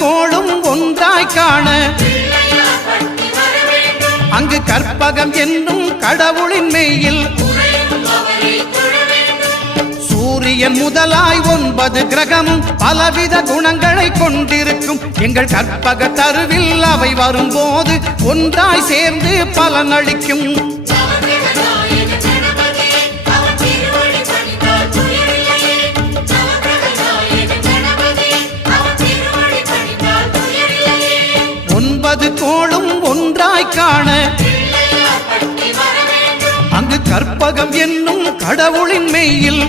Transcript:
கோளும் ஒன்றாய் காண அங்கு கற்பகம் என்னும் கடவுளின் மெய்யில் சூரியன் முதலாய் 9 கிரகமும் பலவித குணங்களை கொண்டிருக்கும் எங்கள் கற்பக தருவில் அவை வரும்போது ஒன்றாய் சேர்ந்து பலனளிக்கும். கோளும் ஒன்றாய் காண அங்கு கற்பகம் என்னும் கடவுளின் மெய்யில்